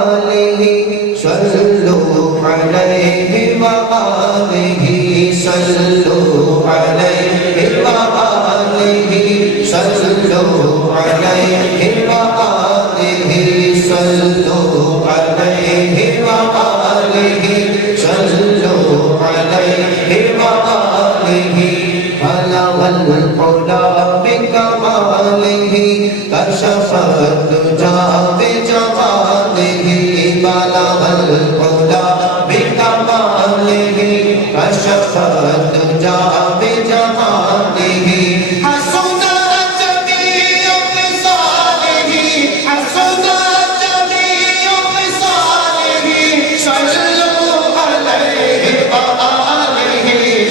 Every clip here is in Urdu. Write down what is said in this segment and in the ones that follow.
وآلہ صلوا علیہ وآلہ صلوا علیہ وآلہ صلوا علیہ وآلہ صلوا علیہ وآلہ صلوا علیہ وآلہ بلغ العلا بکمالہ کشف الدجی بجمالہ بلغ العلا بکمالہ کشف الدجی بجمالہ حسن جمیع خصالہ حسن جمیع خصالہ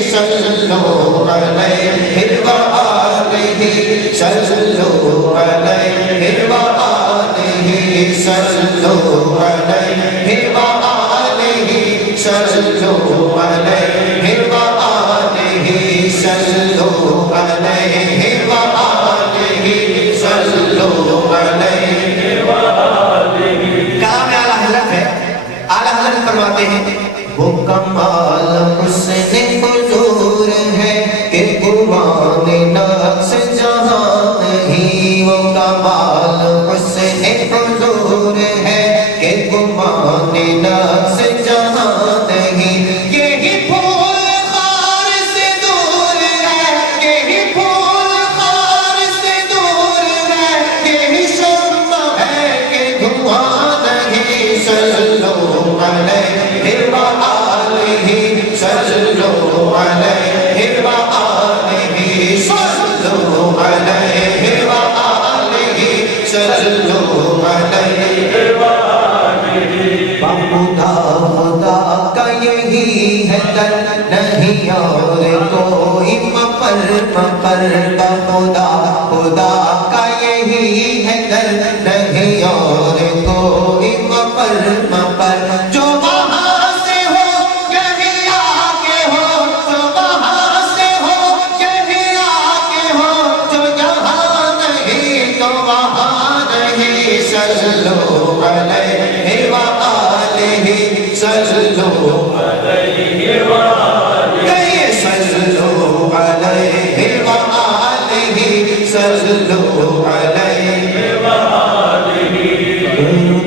صلوا علیہ وآلہ صلوا علیہ وآلہ صلوا علیہ وآلہ صلوا علیہ وآلہ صلوا علیہ وآلہ صلوا علیہ وآلہ صلوا علیہ وآلہ۔ کلام اعلیٰ حضرت ہے، اعلیٰ حضرت فرماتے ہیں وہ کمال حسن حضور ہے کہ گمان نقص جہاں نہیں، وہ کمال حسن حضور ہے کہ گمان نقص جہاں نہیں، یہی پھول خار سے دور ہے، یہی پھول خار سے دور ہے، یہی شمع ہے کہ دھواں نہیں، صلوا علیہ وآلہ صلوا علیہ وآلہ صلوا علیہ وآلہ صلوا علیہ وآلہ۔ خدا خدا کا یہی ہے در نہیں اور کوئی مفر مفر کا خدا خدا کا یہی ہے در نہیں اور کوئی مفر مفر جو وہاں سے ہو یہی آگے ہو جو وہاں سے ہو یہی آگے ہو جو یہاں نہیں تو وہاں نہیں صلوا علیہ وآلہ صلوا علیہ وآلہ کہیے صلوا علیہ وآلہ صلوا علیہ وآلہ۔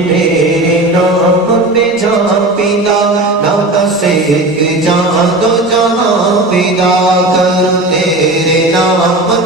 تیرے نام پہ جان پیدا نہ بس ایک جان دو جہاں پیدا کر، تیرے نام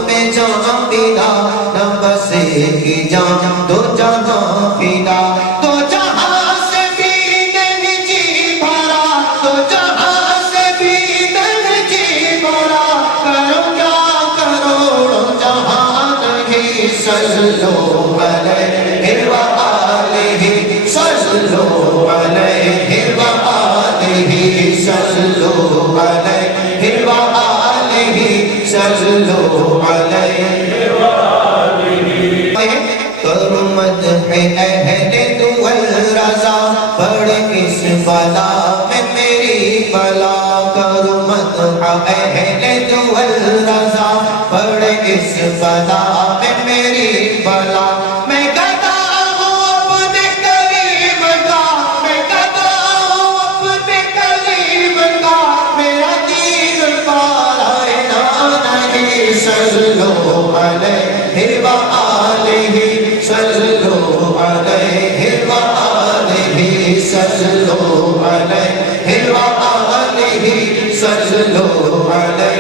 پہ جان پیدا نہ بس ایک جان دو جہاں پیدا، تو جہاں سے بھی نہیں جی بھرا تو جہاں سے بھی نہیں جی بھرا، کرو کیا کروڑوں جہاں نہیں، صلوا علیہ وآلہ صلوا علیہ وآلہ صلوا علیہ وآلہ صلوا علیہ وآلہ۔ کرو مدح اہل دول رضا بڑھ اس بلا میں میری بلا، کرو مدح اہل دول رضا بڑھ اس بلا میں میری بلا، میں گدا ہوں اپنے کریم کا، میں گدا ہوں اپنے کریم کا، میرا دین پارا نہیں، صلوا علیہ وآلہ صلوا علیہ وآلہ صلوا علیہ وآلہ صلوا علیہ